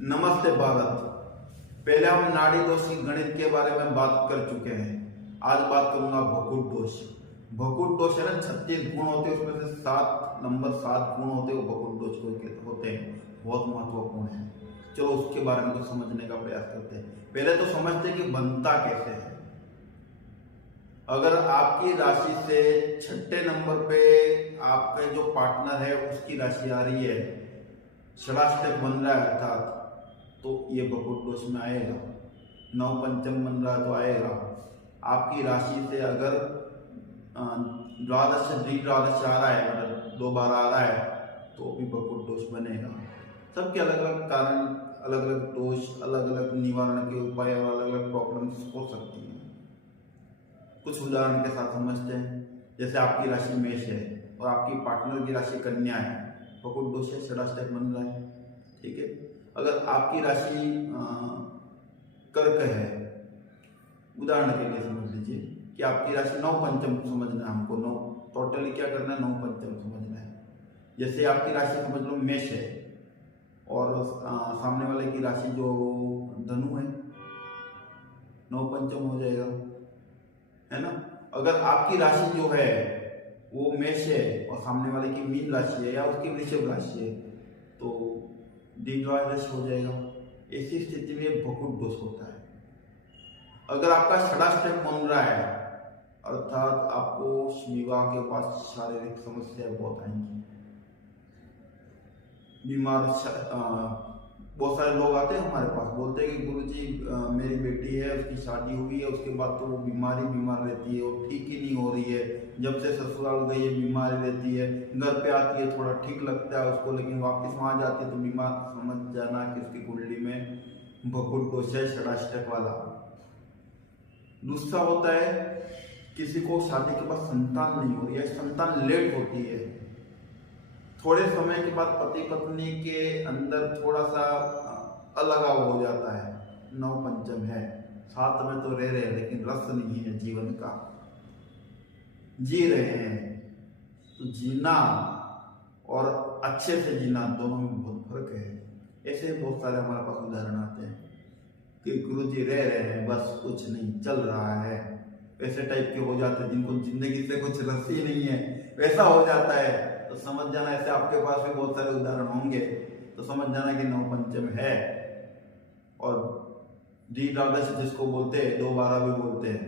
नमस्ते भारत। पहले हम नाड़ी दोष की गणित के बारे में बात कर चुके हैं। आज बात करूंगा भकुट दोष। भकुट दोष है ना, 36 गुण होते हैं, उसमें से 7 गुण होते हैं वो भकुट दोष को होते हैं, बहुत महत्वपूर्ण है। चलो उसके बारे में तो समझने का प्रयास करते हैं। पहले तो समझते हैं कि बनता कैसे है। अगर आपकी राशि से 6ठे नंबर पे आपके जो पार्टनर है उसकी राशि आ रही है, षडाष्टक बन रहा है अर्थात, तो ये भकुट दोष में आएगा। 9 पंचम बन रहा तो आएगा। आपकी राशि से अगर द्वादश द्विद्वादश आ रहा है, मतलब 2 बार आ रहा है, तो भी भकुट दोष बनेगा। सबके अलग अलग कारण, अलग अलग दोष, अलग अलग निवारण के उपाय और अलग अलग प्रॉब्लम्स हो सकती हैं। कुछ उदाहरण के साथ समझते हैं। जैसे आपकी राशि मेष है और आपकी पार्टनर की राशि कन्या है, भकुट दोष है, षडाष्टक बन रहा है, ठीक है। अगर आपकी राशि कर्क है, उदाहरण के लिए समझ लीजिए कि आपकी राशि 9 पंचम समझना है हमको, 9 टोटली क्या करना है, 9 पंचम समझना है। जैसे आपकी राशि समझ लो मेष है और सामने वाले की राशि जो धनु है, 9 पंचम हो जाएगा, है ना। अगर आपकी राशि जो है वो मेष है और सामने वाले की मीन राशि है या उसकी वृषभ राशि है, तो द्विद्वादश हो जाएगा। ऐसी स्थिति में भकुट दोष होता है। अगर आपका षडाष्टक बन रहा है, अर्थात आपको विवाह के बाद शारीरिक समस्याएं बहुत आएंगी, बीमार, बहुत सारे लोग आते हैं हमारे पास, बोलते हैं कि गुरुजी मेरी बेटी है, उसकी शादी हुई है, उसके बाद तो वो बीमार रहती है, वो ठीक ही नहीं हो रही है। जब से ससुराल गई है बीमारी रहती है, घर पे आती है थोड़ा ठीक लगता है उसको, लेकिन वापस वहां जाती है तो बीमार। समझ जाना कि उसकी कुंडली में भकुट दोष है, षडाष्टक वाला। दूसरा होता है किसी को शादी के बाद संतान नहीं हो रही है, संतान लेट होती है, थोड़े समय के बाद पति पत्नी के अंदर थोड़ा सा अलगाव हो जाता है, 9 पंचम है, साथ में तो रह रहे हैं लेकिन रस नहीं है जीवन का, जी रहे हैं। तो जीना और अच्छे से जीना दोनों में बहुत फर्क है। ऐसे बहुत सारे हमारे पास उदाहरण आते हैं कि गुरुजी रह रहे हैं, बस कुछ नहीं चल रहा है, वैसे टाइप के हो जाते हैं जिनको जिंदगी से कुछ रस ही नहीं है, वैसा हो जाता है। तो समझ जाना, ऐसे आपके पास भी बहुत सारे उदाहरण होंगे, तो समझ जाना कि 9 पंचम है। और द्विद्वादश जिसको बोलते हैं, 2-12 भी बोलते हैं,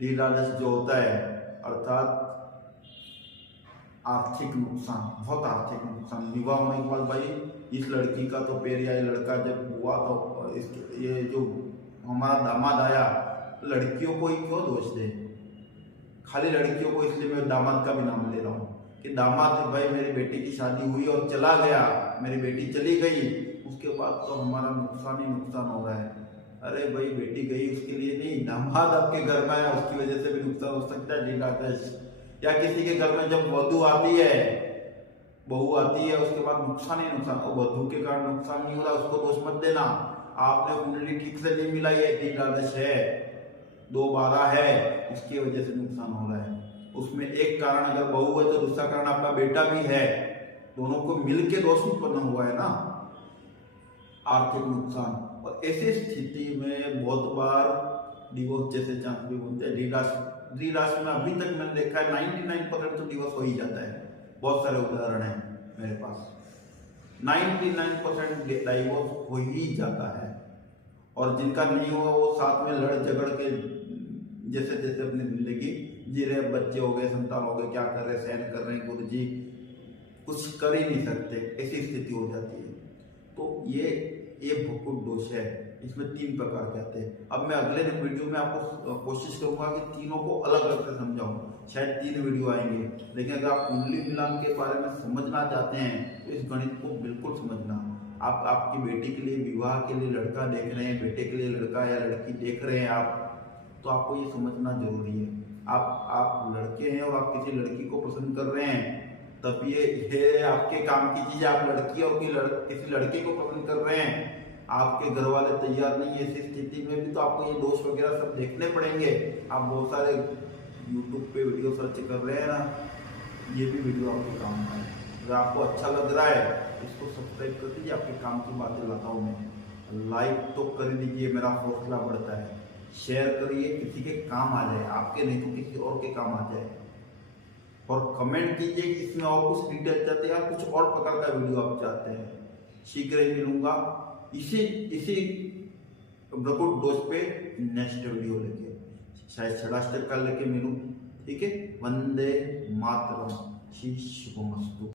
द्विद्वादश जो होता है अर्थात आर्थिक नुकसान, बहुत आर्थिक नुकसान। विवाह होने के बाद भाई इस लड़की का तो पैर या लड़का जब हुआ तो ये जो हमारा दामाद आया, लड़कियों को ही क्यों दोष दे, खाली लड़कियों को, इसलिए मैं दामाद का भी नाम ले रहा हूँ कि दामाद भाई मेरी बेटी की शादी हुई और चला गया, मेरी बेटी चली गई, उसके बाद तो हमारा नुकसान ही नुकसान हो रहा है। अरे भाई बेटी गई उसके लिए नहीं, दामाद आपके घर में आया उसकी वजह से भी नुकसान हो सकता है, द्विद्वादश। या किसी के घर में जब वधू आती है, बहू आती है, उसके बाद नुकसान ही नुकसान, और वधू के कारण नुकसान नहीं हो रहा, उसको दोष मत देना। आपने कुंडली ठीक से नहीं मिलाई है, द्विद्वादश है, 2-12 है, उसकी वजह से नुकसान हो रहा है। उसमें एक कारण अगर बहू है तो दूसरा कारण आपका बेटा भी है, दोनों को मिलके दोष उत्पन्न हुआ है ना, आर्थिक नुकसान। और ऐसी स्थिति में बहुत बार डिवोर्स जैसे चांस भी बनते हैं। द्विराशि में अभी तक मैंने देखा है 99% तो डिवोर्स हो ही जाता है। बहुत सारे उदाहरण हैं मेरे पास, 99% डिवोर्स हो ही जाता है। और जिनका नहीं हुआ वो साथ में लड़ झगड़ के जैसे जैसे अपनी जिंदगी जी रहे, बच्चे हो गए, संतान हो गए, क्या कर रहे, सहन कर रहे हैं, गुरु जी कुछ कर ही नहीं सकते, ऐसी स्थिति हो जाती है। तो ये भकुट दोष है। इसमें 3 प्रकार के आते हैं। अब मैं अगले वीडियो में आपको कोशिश करूंगा कि तीनों को अलग अलग से समझाऊं, शायद 3 वीडियो आएंगे, लेकिन अगर आप कुंडली मिलान के बारे में समझना चाहते हैं तो इस गणित को बिल्कुल समझना। आप आपकी बेटी के लिए, विवाह के लिए लड़का देख रहे हैं, बेटे के लिए लड़का या लड़की देख रहे हैं आप, तो आपको ये समझना जरूरी है। आप लड़के हैं और आप किसी लड़की को पसंद कर रहे हैं, तब ये आपके काम की चीज। आप लड़की और किसी लड़के को पसंद कर रहे हैं, आपके घर वाले तैयार नहीं है, ऐसी स्थिति में भी तो आपको ये दोष वगैरह सब देखने पड़ेंगे। आप बहुत सारे यूट्यूब पे वीडियो सर्च कर रहे हैं ना, ये भी वीडियो आपके काम का है। अगर आपको अच्छा लग रहा है इसको सब्सक्राइब कर दीजिए, आपके काम की बातें लाता हूँ मैं। लाइक तो कर दीजिए, मेरा हौसला बढ़ता है। शेयर करिए, किसी के काम आ जाए, आपके नहीं तो किसी और के काम आ जाए। और कमेंट कीजिए कि इसमें और कुछ डिटेल चाहते हैं या कुछ और प्रकार का वीडियो आप चाहते हैं। शीघ्र ही मिलूंगा इसी ब्रकुट डोज पे नेक्स्ट वीडियो लेके, शायद 6 स्टेप का लेके मिलूं। ठीक है, वंदे मातरम, श्री शुभमस्तु।